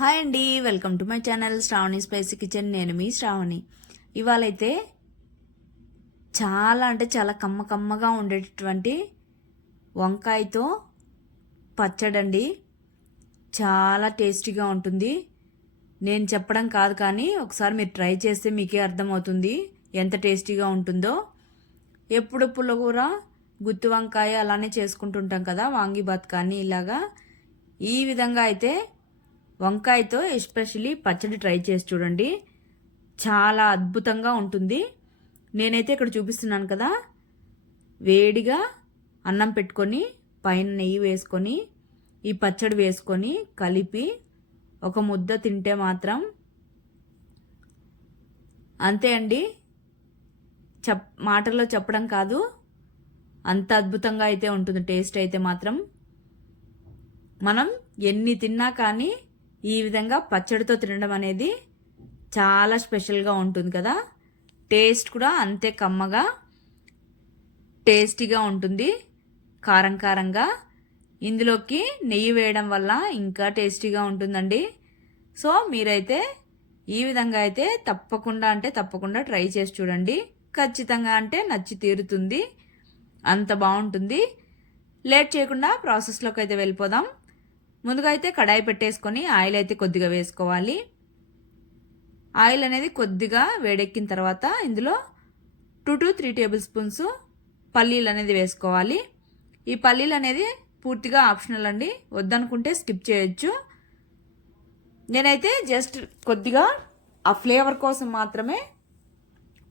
Hi అండి welcome to my channel Shravani spicy kitchen. నేను మీ శ్రావణి. ఇవాళైతే చాలా అంటే చాలా కమ్మ కమ్మగా ఉండేటటువంటి వంకాయతో పచ్చడండి. చాలా టేస్టీగా ఉంటుంది. నేను చెప్పడం కాదు కానీ ఒకసారి మీరు ట్రై చేస్తే మీకే అర్థమవుతుంది ఎంత టేస్టీగా ఉంటుందో. ఎప్పుడు పుల్లకూర గుత్తి వంకాయ అలానే చేసుకుంటుంటాం కదా వాంగిబాత్ కానీ ఇలాగా. ఈ విధంగా అయితే వంకాయతో ఎస్పెషలీ పచ్చడి ట్రై చేసి చూడండి. చాలా అద్భుతంగా ఉంటుంది. నేనైతే ఇక్కడ చూపిస్తున్నాను కదా. వేడిగా అన్నం పెట్టుకొని పైన నెయ్యి వేసుకొని ఈ పచ్చడి వేసుకొని కలిపి ఒక ముద్ద తింటే మాత్రం అంతే అండి. చెప్ మాటల్లో చెప్పడం కాదు. అంత అద్భుతంగా అయితే ఉంటుంది. టేస్ట్ అయితే మాత్రం. మనం ఎన్ని తిన్నా కానీ ఈ విధంగా పచ్చడితో తినడం అనేది చాలా స్పెషల్గా ఉంటుంది కదా. టేస్ట్ కూడా అంతే కమ్మగా టేస్టీగా ఉంటుంది. కారం కారంగా. ఇందులోకి నెయ్యి వేయడం వల్ల ఇంకా టేస్టీగా ఉంటుందండి. సో మీరైతే ఈ విధంగా అయితే తప్పకుండా అంటే తప్పకుండా ట్రై చేసి చూడండి. ఖచ్చితంగా అంటే నచ్చి తీరుతుంది. అంత బాగుంటుంది. లేట్ చేయకుండా ప్రాసెస్లోకి అయితే వెళ్ళిపోదాం. ముందుగా అయితే కడాయి పెట్టేసుకొని ఆయిల్ అయితే కొద్దిగా వేసుకోవాలి. ఆయిల్ అనేది కొద్దిగా వేడెక్కిన తర్వాత ఇందులో two to three tablespoons పల్లీలు అనేది వేసుకోవాలి. ఈ పల్లీలు అనేది పూర్తిగా ఆప్షనల్ అండి. వద్దనుకుంటే స్కిప్ చేయొచ్చు. నేనైతే జస్ట్ కొద్దిగా ఆ ఫ్లేవర్ కోసం మాత్రమే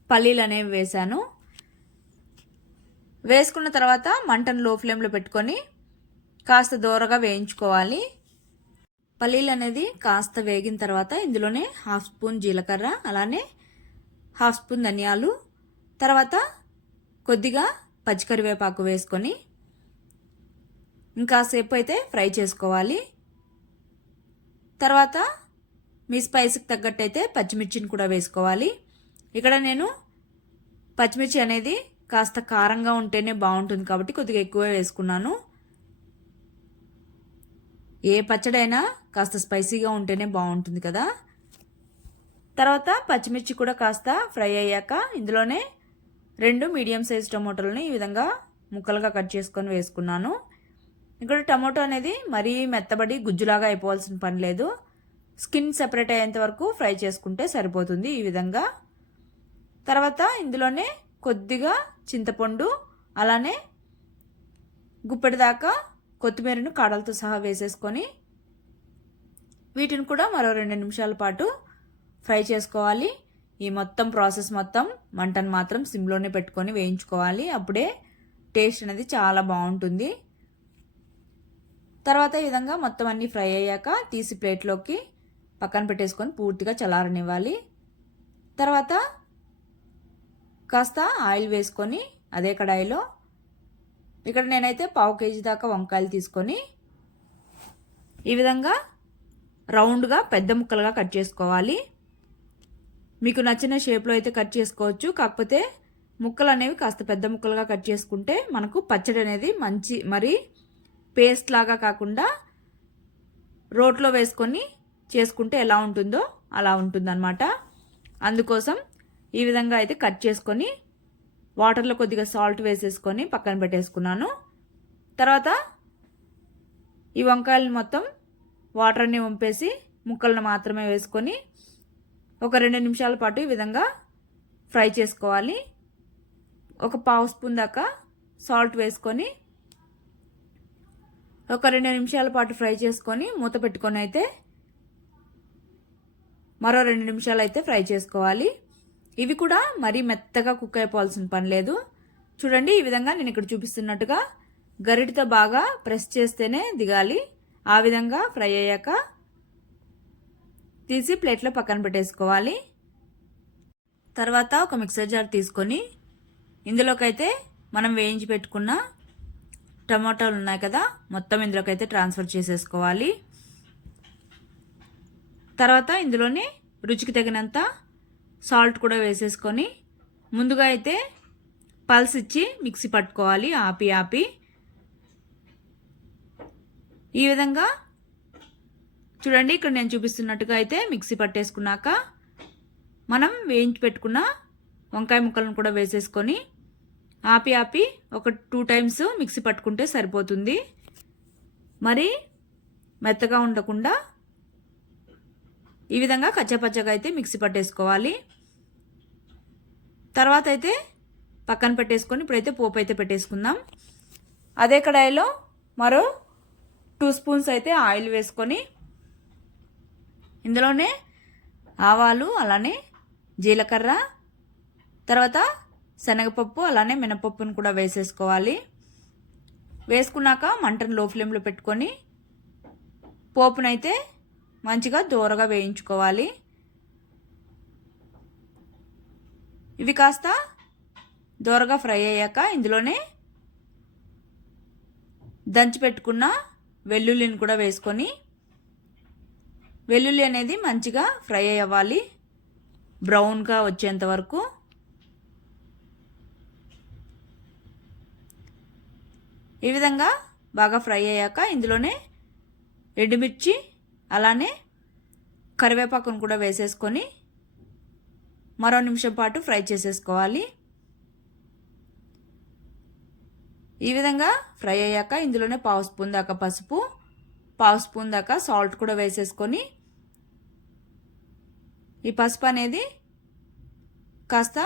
పల్లీలు అనేవి వేశాను. వేసుకున్న తర్వాత మంటను లో ఫ్లేమ్లో పెట్టుకొని కాస్త దూరగా వేయించుకోవాలి. పల్లీలు అనేది కాస్త వేగిన తర్వాత ఇందులోనే హాఫ్ స్పూన్ జీలకర్ర అలానే హాఫ్ స్పూన్ ధనియాలు తర్వాత కొద్దిగా పచ్చికరివేపాకు వేసుకొని ఇంకాసేపు అయితే ఫ్రై చేసుకోవాలి. తర్వాత మీ స్పైస్కి తగ్గట్టు అయితే పచ్చిమిర్చిని కూడా వేసుకోవాలి. ఇక్కడ నేను పచ్చిమిర్చి అనేది కాస్త కారంగా ఉంటేనే బాగుంటుంది కాబట్టి కొద్దిగా ఎక్కువే వేసుకున్నాను. ఏ పచ్చడైనా కాస్త స్పైసీగా ఉంటేనే బాగుంటుంది కదా? తర్వాత పచ్చిమిర్చి కూడా కాస్త ఫ్రై అయ్యాక ఇందులోనే రెండు మీడియం సైజ్ టమోటాలని ఈ విధంగా ముక్కలుగా కట్ చేసుకొని వేసుకున్నాను. ఇక్కడ టమోటో అనేది మరీ మెత్తబడి గుజ్జులాగా అయిపోవాల్సిన పని లేదు. స్కిన్ సెపరేట్ అయ్యేంత వరకు ఫ్రై చేసుకుంటే సరిపోతుంది ఈ విధంగా. తర్వాత ఇందులోనే కొద్దిగా చింతపండు అలానే గుప్పెడిదాకా కొత్తిమీరను కాడలతో సహా వేసేసుకొని వీటిని కూడా మరో రెండు నిమిషాల పాటు ఫ్రై చేసుకోవాలి. ఈ మొత్తం ప్రాసెస్ మొత్తం మంటను మాత్రం సిమ్లోనే పెట్టుకొని వేయించుకోవాలి. అప్పుడే టేస్ట్ అనేది చాలా బాగుంటుంది. తర్వాత ఈ విధంగా మొత్తం అన్నీ ఫ్రై అయ్యాక తీసి ప్లేట్లోకి పక్కన పెట్టేసుకొని పూర్తిగా చల్లారనివ్వాలి. తర్వాత కాస్త ఆయిల్ వేసుకొని అదే కడాయిలో ఇక్కడ నేనైతే పావు కేజీ దాకా వంకాయలు తీసుకొని ఈ విధంగా రౌండ్గా పెద్ద ముక్కలుగా కట్ చేసుకోవాలి. మీకు నచ్చిన షేప్లో అయితే కట్ చేసుకోవచ్చు. కాకపోతే ముక్కలు అనేవి కాస్త పెద్ద ముక్కలుగా కట్ చేసుకుంటే మనకు పచ్చడి అనేది మంచి మరి పేస్ట్ లాగా కాకుండా రోట్లో వేసుకొని చేసుకుంటే ఎలా ఉంటుందో అలా ఉంటుందన్నమాట. అందుకోసం ఈ విధంగా అయితే కట్ చేసుకొని వాటర్లో కొద్దిగా సాల్ట్ వేసేసుకొని పక్కన పెట్టేసుకున్నాను. తర్వాత ఈ వంకాయలను మొత్తం వాటర్ని వంపేసి ముక్కలను మాత్రమే వేసుకొని ఒక రెండు నిమిషాల పాటు ఈ విధంగా ఫ్రై చేసుకోవాలి. ఒక పావు స్పూన్ దాకా సాల్ట్ వేసుకొని ఒక రెండు నిమిషాల పాటు ఫ్రై చేసుకొని మూత పెట్టుకొని అయితే మరో రెండు నిమిషాలు అయితే ఫ్రై చేసుకోవాలి. ఇవి కూడా మరీ మెత్తగా కుక్ అయిపోవాల్సిన పని లేదు. చూడండి ఈ విధంగా నేను ఇక్కడ చూపిస్తున్నట్టుగా గరిటితో బాగా ప్రెస్ చేస్తేనే దిగాలి. ఆ విధంగా ఫ్రై అయ్యాక తీసి ప్లేట్లో పక్కన పెట్టేసుకోవాలి. తర్వాత ఒక మిక్సర్ జార్ తీసుకొని ఇందులోకైతే మనం వేయించి పెట్టుకున్న టమాటాలు ఉన్నాయి కదా మొత్తం ఇందులోకైతే ట్రాన్స్ఫర్ చేసేసుకోవాలి. తర్వాత ఇందులోనే రుచికి తగినంత సాల్ట్ కూడా వేసేసుకొని ముందుగా అయితే పల్స్ ఇచ్చి మిక్సీ పట్టుకోవాలి ఆపి ఆపి. ఈ విధంగా చూడండి ఇక్కడ నేను చూపిస్తున్నట్టుగా అయితే మిక్సీ పట్టేసుకున్నాక మనం వేయించి పెట్టుకున్న వంకాయ ముక్కలను కూడా వేసేసుకొని ఆపి ఆపి ఒక టూ టైమ్స్ మిక్సీ పట్టుకుంటే సరిపోతుంది. మరి మెత్తగా ఉండకుండా ఈ విధంగా కచ్చపచ్చగా అయితే మిక్సీ పట్టేసుకోవాలి. తర్వాత అయితే పక్కన పెట్టేసుకొని ఇప్పుడైతే పోపు అయితే పెట్టేసుకుందాం. అదే కడాయిలో మరో టూ స్పూన్స్ అయితే ఆయిల్ వేసుకొని ఇందులోనే ఆవాలు అలానే జీలకర్ర తర్వాత శనగపప్పు అలానే మినపప్పును కూడా వేసేసుకోవాలి. వేసుకున్నాక మంటను లో ఫ్లేమ్లో పెట్టుకొని పోపునైతే మంచిగా దూరగా వేయించుకోవాలి. ఇవి కాస్త దూరగా ఫ్రై అయ్యాక ఇందులోనే దంచి పెట్టుకున్న వెల్లుల్లిని కూడా వేసుకొని వెల్లుల్లి అనేది మంచిగా ఫ్రై అవ్వాలి. బ్రౌన్గా వచ్చేంత వరకు. ఈ విధంగా బాగా ఫ్రై అయ్యాక ఇందులోనే ఎండుమిర్చి అలానే కరివేపాకును కూడా వేసేసుకొని మరో నిమిషం పాటు ఫ్రై చేసేసుకోవాలి. ఈ విధంగా ఫ్రై అయ్యాక ఇందులోనే పావు స్పూన్ దాకా పసుపు పావు స్పూన్ దాకా సాల్ట్ కూడా వేసేసుకొని ఈ పసుపు అనేది కాస్త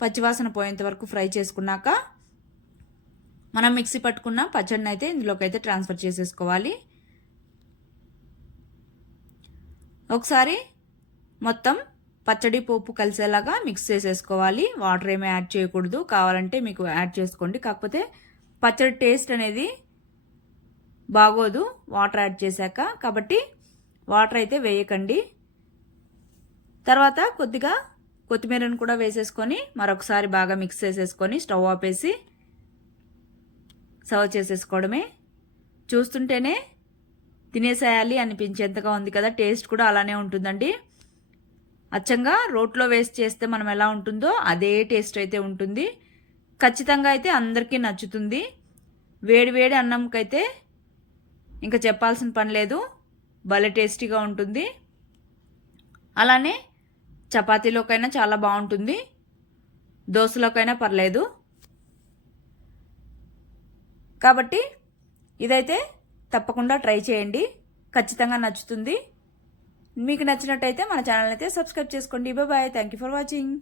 పచ్చివాసన పోయేంత వరకు ఫ్రై చేసుకున్నాక మనం మిక్సీ పట్టుకున్న పచ్చడిని అయితే ఇందులోకి అయితే ట్రాన్స్ఫర్ చేసేసుకోవాలి. ఒకసారి మొత్తం పచ్చడి పోపు కలిసేలాగా మిక్స్ చేసేసుకోవాలి. వాటర్ ఏమీ యాడ్ చేయకూడదు. కావాలంటే మీకు యాడ్ చేసుకోండి. కాకపోతే పచ్చడి టేస్ట్ అనేది బాగోదు. వాటర్ యాడ్ చేశాక. కాబట్టి వాటర్ అయితే వేయకండి. తర్వాత కొద్దిగా కొత్తిమీరను కూడా వేసేసుకొని మరొకసారి బాగా మిక్స్ చేసేసుకొని స్టవ్ ఆపేసి సర్వ్ చేసేసుకోవడమే. చూస్తుంటేనే తినేసేయాలి అనిపించేంతగా ఉంది కదా టేస్ట్ కూడా అలానే ఉంటుందండి. అచ్చంగా రోట్లో వేస్ట్ చేస్తే మనం ఎలా ఉంటుందో అదే టేస్ట్ అయితే ఉంటుంది. ఖచ్చితంగా అయితే అందరికీ నచ్చుతుంది. వేడి వేడి అన్నంకైతే ఇంకా చెప్పాల్సిన పని లేదు. భలే టేస్టీగా ఉంటుంది. అలానే చపాతీలోకైనా చాలా బాగుంటుంది. దోశలోకైనా పర్లేదు. కాబట్టి ఇదైతే తప్పకుండా ట్రై చేయండి. ఖచ్చితంగా నచ్చుతుంది. మీకు నచ్చినట్టయితే మన ఛానల్ అయితే సబ్స్క్రైబ్ చేసుకోండి. Bye thank you for watching